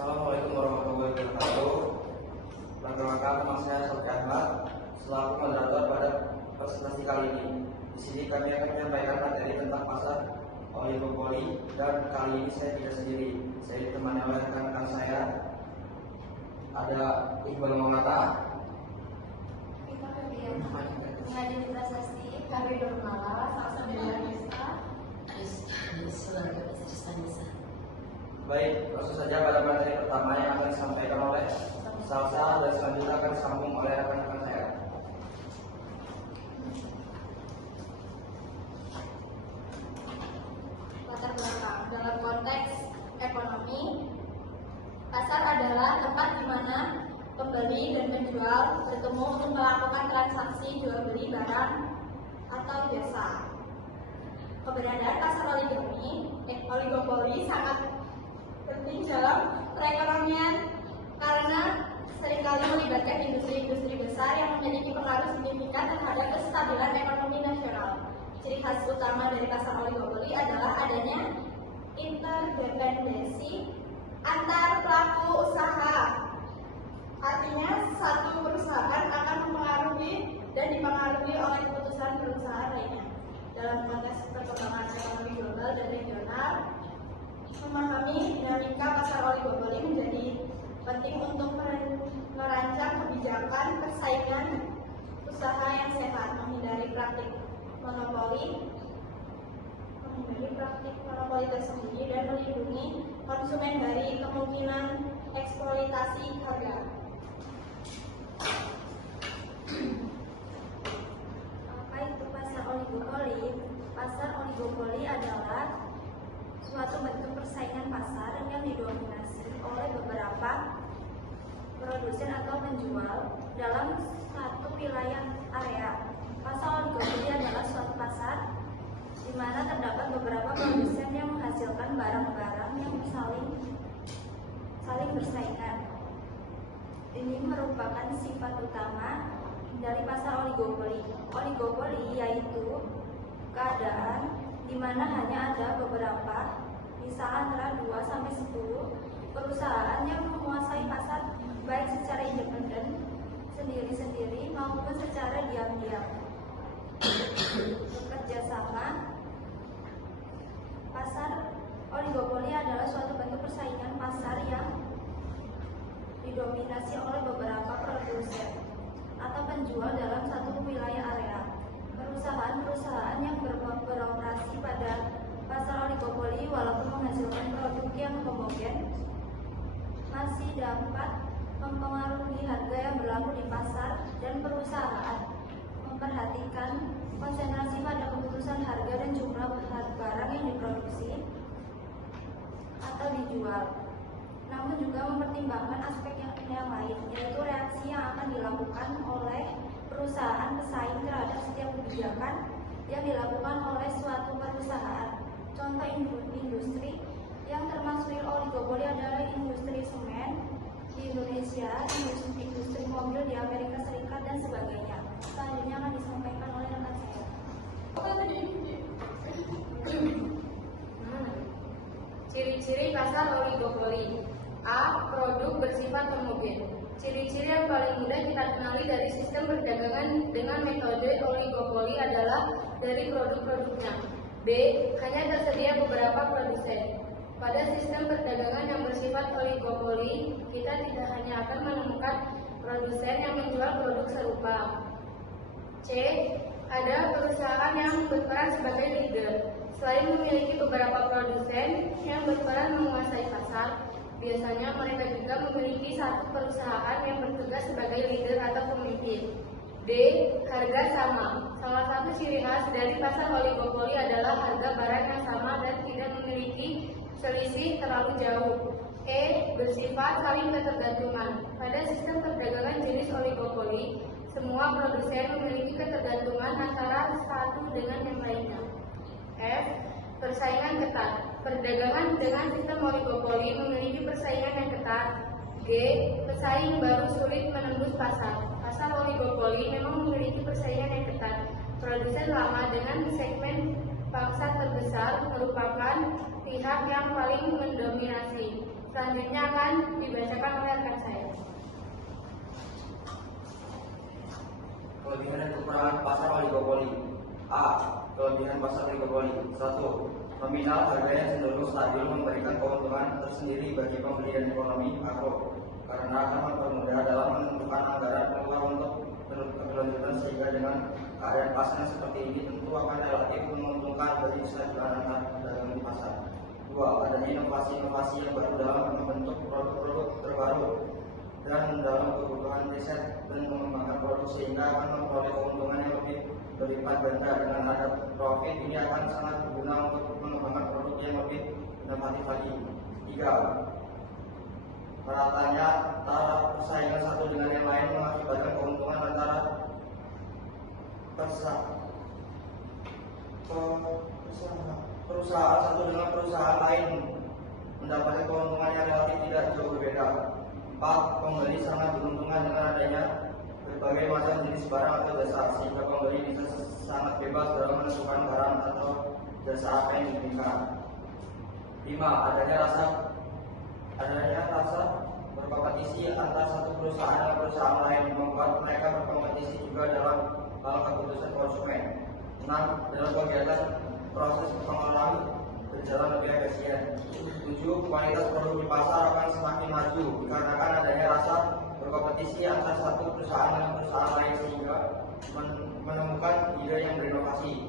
Assalamualaikum warahmatullahi wabarakatuh. Perkenalkan, nama saya Sofi Ahmad selaku moderator pada presentasi kali ini. Di sini kami akan menyampaikan materi tentang pasar oligopoli, dan kali ini saya tidak sendiri. Saya ditemani oleh rekan-rekan saya. Ada Iqbal Maulana, Nadine Prasasti, Kami Nurmala, Salsa Desa. Baik, langsung saja pada materi pertama yang akan disampaikan oleh Salsa dan selanjutnya akan disambung oleh rekan-rekan saya. Latar belakang dalam konteks ekonomi, pasar adalah tempat di mana pembeli dan penjual bertemu untuk melakukan transaksi jual beli barang atau jasa. Keberadaan pasar oligopoli sangat penting dalam perekonomian karena seringkali melibatkan industri-industri besar yang memiliki pengaruh signifikan terhadap kestabilan ekonomi nasional. Ciri khas utama dari pasar oligopoli adalah adanya interdependensi antar pelaku usaha. Artinya, satu perusahaan akan mempengaruhi dan dipengaruhi oleh keputusan perusahaan lainnya. Dalam konteks perkembangan ekonomi global dan regional, memahami dinamika pasar oligopoli menjadi penting untuk merancang kebijakan persaingan usaha yang sehat, menghindari praktik monopoli tersembunyi, dan melindungi konsumen dari kemungkinan eksploitasi harga. Apa itu pasar oligopoli? Pasar oligopoli adalah suatu bentuk persaingan pasar yang didominasi oleh beberapa produsen atau penjual dalam satu wilayah area. Pasar oligopoli adalah suatu pasar di mana terdapat beberapa produsen yang menghasilkan barang-barang yang saling bersaingan. Ini merupakan sifat utama dari pasar oligopoli. Oligopoli yaitu keadaan di mana hanya ada beberapa, bisa antara 2 sampai 10 perusahaan yang menguasai pasar baik secara independen, sendiri-sendiri maupun secara diam-diam. Bekerja sama. Pasar oligopoli adalah suatu bentuk persaingan pasar yang didominasi oleh beberapa produsen atau penjual dalam satu wilayah area. Perusahaan-perusahaan yang beroperasi pada pasar oligopoli walaupun menghasilkan produk yang homogen masih dapat mempengaruhi harga yang berlaku di pasar, dan perusahaan memperhatikan konsentrasi pada keputusan harga dan jumlah barang yang diproduksi atau dijual. Namun juga mempertimbangkan aspek yang lain, yaitu reaksi yang akan dilakukan oleh perusahaan pesaing terhadap setiap kebijakan yang dilakukan oleh suatu perusahaan. Contoh industri yang termasuk oligopoli adalah industri semen di Indonesia, industri mobil di Amerika Serikat, dan sebagainya. Selanjutnya akan disampaikan oleh rekan saya. Ciri-ciri pasar oligopoli. A. Produk bersifat homogen. Ciri-ciri yang paling mudah kita kenali dari sistem perdagangan dengan metode oligopoli adalah dari produk-produknya. B. Hanya tersedia beberapa produsen. Pada sistem perdagangan yang bersifat oligopoli, kita tidak hanya akan menemukan produsen yang menjual produk serupa. C. Ada perusahaan yang berperan sebagai leader. Selain memiliki beberapa produsen yang berperan menguasai pasar, biasanya mereka juga memiliki satu perusahaan yang bertugas sebagai leader atau pemimpin. D. Harga sama. Salah satu ciri khas dari pasar oligopoli adalah harga barang yang sama dan tidak memiliki selisih terlalu jauh. E. Bersifat saling ketergantungan. Pada sistem perdagangan jenis oligopoli, semua produsen memiliki ketergantungan antara satu dengan yang lainnya. F. Persaingan ketat. Perdagangan dengan sistem oligopoli memiliki persaingan yang ketat. G. Pesaing baru sulit menembus pasar. Pasar oligopoli memang memiliki persaingan yang ketat. Produsen lama dengan segmen pasar terbesar merupakan pihak yang paling mendominasi. Selanjutnya akan dibacakan oleh rekan saya. Kelebihan dan kekurangan pasar oligopoli. A. Kelebihan pasar oligopoli. 1. Nominal harganya cenderung stabil, memberikan keuntungan tersendiri bagi pembeli dan ekonomi makro karena akan mempermudah dalam menentukan anggaran keluar untuk keberlanjutan, sehingga dengan keadaan pasar yang seperti ini tentu akan relatif menguntungkan bagi kestabilan antar pedagang di pasar. 2. Adanya inovasi-inovasi yang baru dalam membentuk produk-produk terbaru dan dalam kebutuhan riset dan mengembangkan produk, sehingga akan memperoleh keuntungan yang lebih berlipat ganda. Dengan ada profit ini akan sangat berguna untuk mengembangkan produk yang lebih inovatif lagi. 3. Meratanya taraf persaingan satu dengan yang lain mengakibatkan keuntungan antara perusahaan satu dengan perusahaan lain mendapatkan keuntungan yang relatif tidak jauh berbeda. 4. Pembeli sangat diuntungkan dengan adanya berbagai macam jenis barang atau jasa, sehingga pembeli bisa sangat bebas dalam menentukan barang atau jasa apa yang diinginkan. 5. Adanya rasa berkompetisi antar satu perusahaan dan perusahaan lain membuat mereka berkompetisi juga dalam hal keputusan konsumen. 6. Dalam kegiatan proses pengelolaan berjalan lebih efisien. 7. Kualitas produk di pasar akan semakin maju dikarenakan adanya rasa berkompetisi antar satu perusahaan dengan perusahaan lain, sehingga menemukan ide yang berinovasi.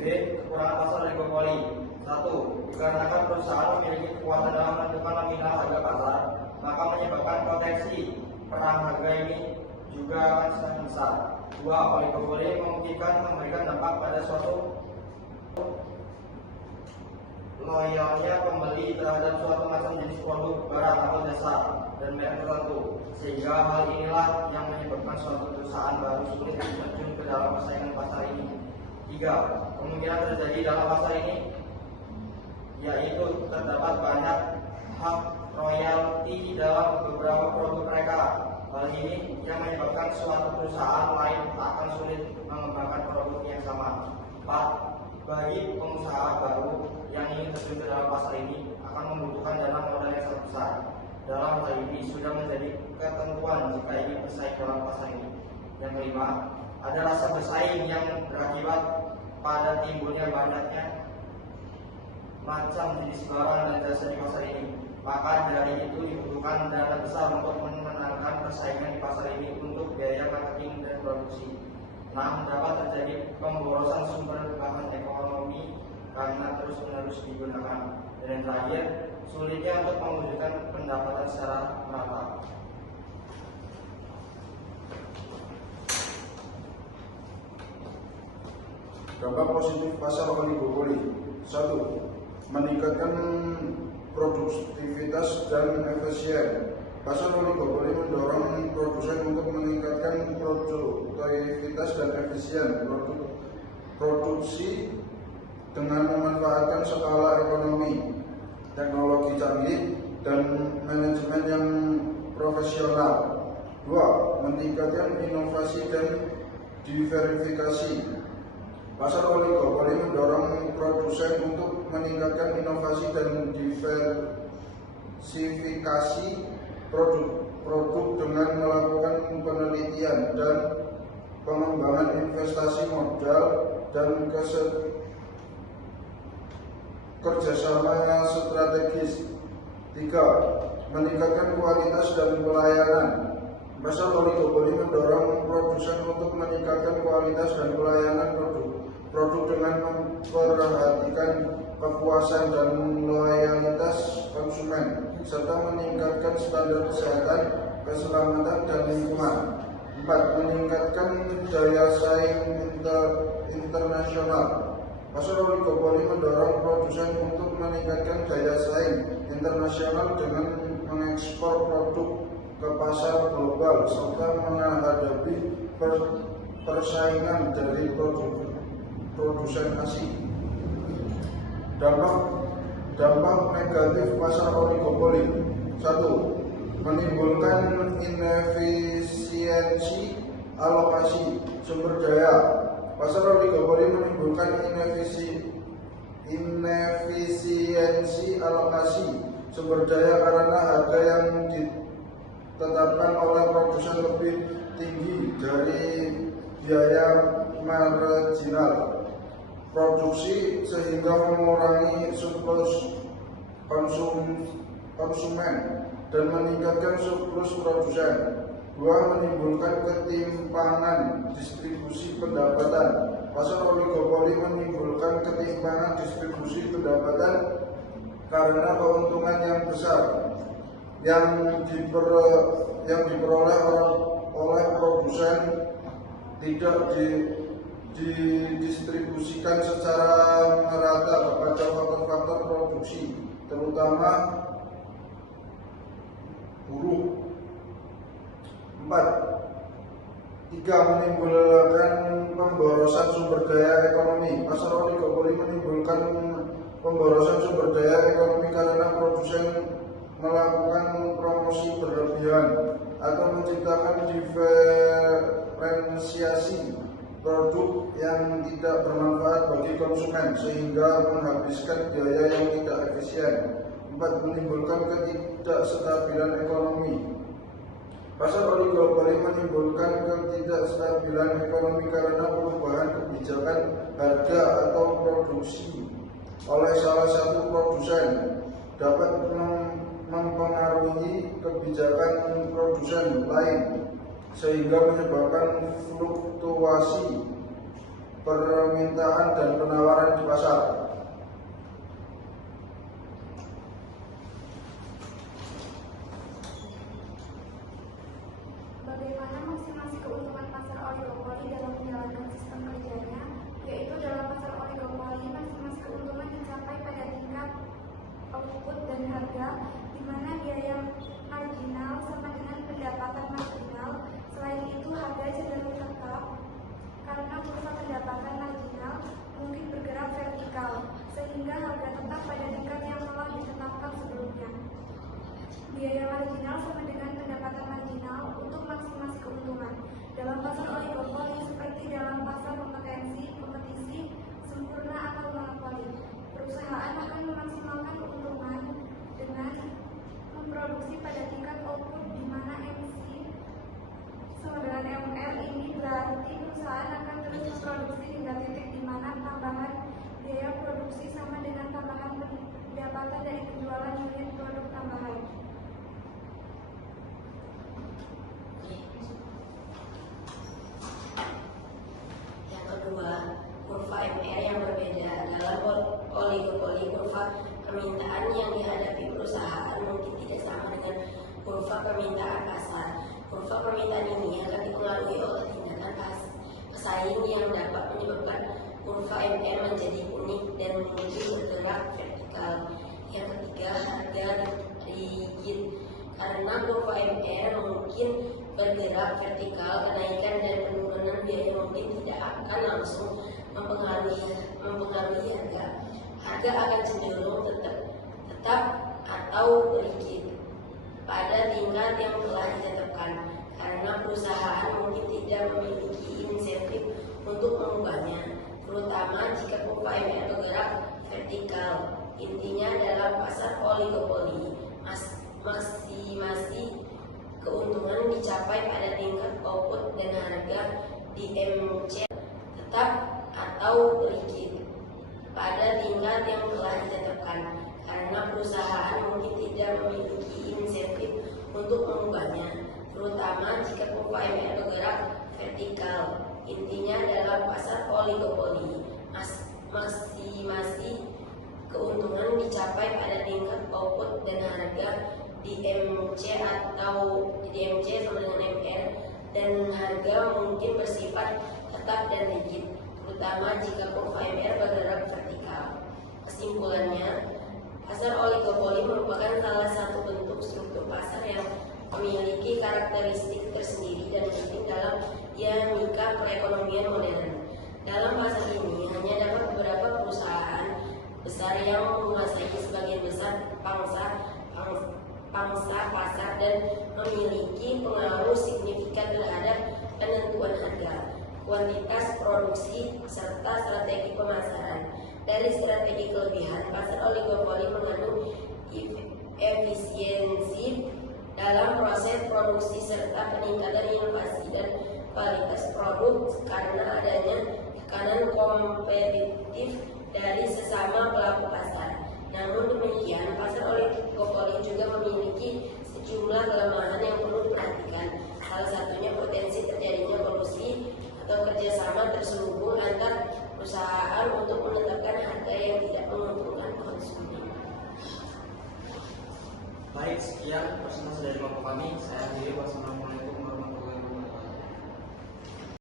B. Kekurangan pasar oligopoli. 1. Dikarenakan perusahaan memiliki kekuatan dalam menentukan nominal harga pasar, maka menyebabkan potensi perang harga ini juga akan semakin besar. 2. Oligopoli memungkinkan memberikan dampak pada suatu loyalnya pembeli terhadap suatu macam jenis produk, barang atau jasa dan merek tertentu, sehingga hal inilah yang menyebabkan suatu perusahaan baru sulit terjun ke dalam persaingan pasar ini. 3. Kemungkinan terjadi dalam pasar ini yaitu terdapat banyak hak royalti dalam beberapa produk mereka. Hal ini yang menyebabkan suatu perusahaan lain akan sulit mengembangkan produk yang sama. 4. Bagi pengusaha baru yang ingin terjun ke dalam pasar ini akan membutuhkan dana modal yang sangat besar. Dalam hal ini sudah menjadi ketentuan jika ingin bersaing dalam pasar ini. Yang kelima, ada rasa bersaing yang berakibat pada timbulnya banyaknya macam jenis barang dan jasa di pasar ini. Maka dari itu dibutuhkan dana besar untuk memenangkan persaingan di pasar ini untuk biaya marketing dan produksi. 6. Dapat terjadi pemborosan sumber bahan ekonomi karena terus-menerus digunakan. Dan yang terakhir, sulitnya untuk mewujudkan pendapatan secara merata. Dampak positif pasar oligopoli. 1. Meningkatkan produktivitas dan efisien. Pasar oligopoli mendorong produsen untuk meningkatkan produktivitas dan efisien produksi dengan memanfaatkan skala ekonomi, teknologi canggih, dan manajemen yang profesional. 2. Meningkatkan inovasi dan diversifikasi. Pasar oligopoli mendorong produsen untuk meningkatkan inovasi dan diversifikasi produk dengan melakukan penelitian dan pengembangan investasi modal dan kerjasama strategis. 3. Meningkatkan kualitas dan pelayanan. Pasar oligopoli mendorong produsen untuk meningkatkan kualitas dan pelayanan produk dengan memperhatikan kepuasan dan loyalitas konsumen, serta meningkatkan standar kesehatan, keselamatan, dan lingkungan. 4. Meningkatkan daya saing internasional. Pasar oligopoli mendorong produsen untuk meningkatkan daya saing internasional dengan mengekspor produk ke pasar global serta menghadapi persaingan dari produsen asing. Dampak negatif pasar oligopoli. 1. Menimbulkan inefisiensi alokasi sumber daya. Pasar oligopoli menimbulkan inefisiensi alokasi sumber daya karena harga yang ditetapkan oleh produsen lebih tinggi dari biaya marginal produksi sehingga mengurangi surplus konsumen dan meningkatkan surplus produsen. 2. Menimbulkan ketimpangan distribusi pendapatan. Pasar oligopoli menimbulkan ketimpangan distribusi pendapatan karena keuntungan yang besar yang diperoleh oleh produsen tidak didistribusikan secara merata kepada faktor-faktor produksi, terutama buruh. 4. Menimbulkan pemborosan sumber daya ekonomi. Pasar oligopoli menimbulkan pemborosan sumber daya ekonomi karena produsen melakukan promosi berlebihan atau menciptakan diferensiasi produk yang tidak bermanfaat bagi konsumen sehingga menghabiskan biaya yang tidak efisien. 4. Menimbulkan ketidakstabilan ekonomi. Pasar oligopoli menimbulkan ketidakstabilan ekonomi karena perubahan kebijakan harga atau produksi oleh salah satu produsen dapat mempengaruhi kebijakan produsen lain sehingga menyebabkan fluktuasi permintaan dan penawaran di pasar. Bagaimana maksimasi keuntungan pasar oligopoli dalam menjalankan sistem kerjanya, yaitu dalam pasar oligopoli maksimasi keuntungan dicapai pada tingkat output dan harga, di mana biaya marginal sama dengan pendapatan marginal. Selain itu, harga cenderung tetap karena kurva pendapatan marginal mungkin bergerak vertikal, sehingga harga tetap pada tingkat yang telah ditetapkan sebelumnya. Biaya marginal sama dengan pendapatan marginal untuk maksimasi keuntungan. Dalam pasar oligopoli seperti dalam pasar kompetisi sempurna atau monopoli, perusahaan akan memaksimalkan keuntungan dengan memproduksi pada tingkat output di mana MC sama dengan MR. Ini berarti perusahaan akan terus memproduksi hingga titik di mana tambahan biaya produksi sama dengan tambahan pendapatan dari penjualan unit produk tambahan. Yang kedua, kurva MR yang berbeda. Dalam oligopoli, kurva permintaan yang dihadapi perusahaan mungkin tidak sama dengan kurva permintaan pasar. Kurva permintaan ini akan dipengaruhi oleh tindakan pesaing yang dapat menyebabkan kurva MR menjadi unik dan mungkin bergerak vertikal. Yang ketiga, harga rigid. Karena kurva MR mungkin bergerak vertikal, kenaikan dan penurunan biaya mungkin tidak akan langsung mempengaruhi harga. Harga akan cenderung tetap atau rigid pada tingkat yang telah ditetapkan, karena perusahaan mungkin tidak memiliki insentif untuk mengubahnya, terutama jika kurva MR bergerak vertikal. Intinya dalam pasar oligopoli, maksimasi keuntungan dicapai pada tingkat output dan harga di MC tetap atau rigid pada tingkat yang telah ditetapkan, karena perusahaan mungkin tidak memiliki insentif untuk mengubahnya, terutama jika kurva MR bergerak vertikal. Intinya dalam pasar oligopoli, maksimasi keuntungan dicapai pada tingkat output dan harga di MC sama dengan MR, dan harga mungkin bersifat tetap dan rigid, terutama jika kurva MR bergerak vertikal. Kesimpulannya, pasar oligopoli merupakan salah satu bentuk struktur pasar yang memiliki karakteristik tersendiri dan penting dalam dinamika perekonomian modern. Dalam pasar ini hanya dapat beberapa perusahaan besar yang menguasai sebagian besar pangsa pasar dan memiliki pengaruh signifikan terhadap penentuan harga, kuantitas produksi, serta strategi pemasaran. Dari strategi kelebihan, pasar oligopoli mengandung efisiensi dalam proses produksi serta peningkatan inovasi dan kualitas produk karena adanya tekanan kompetitif dari sesama pelaku pasar. Namun demikian, pasar oligopoli juga memiliki sejumlah kelemahan yang perlu diperhatikan. Salah satunya potensi terjadinya kolusi atau kerjasama terselubung antar perusahaan untuk menetapkan harga yang tidak menguntungkan konsumen. Baik, sekian presentasi dari Bapak kami. Saya akhiri. Wassalamualaikum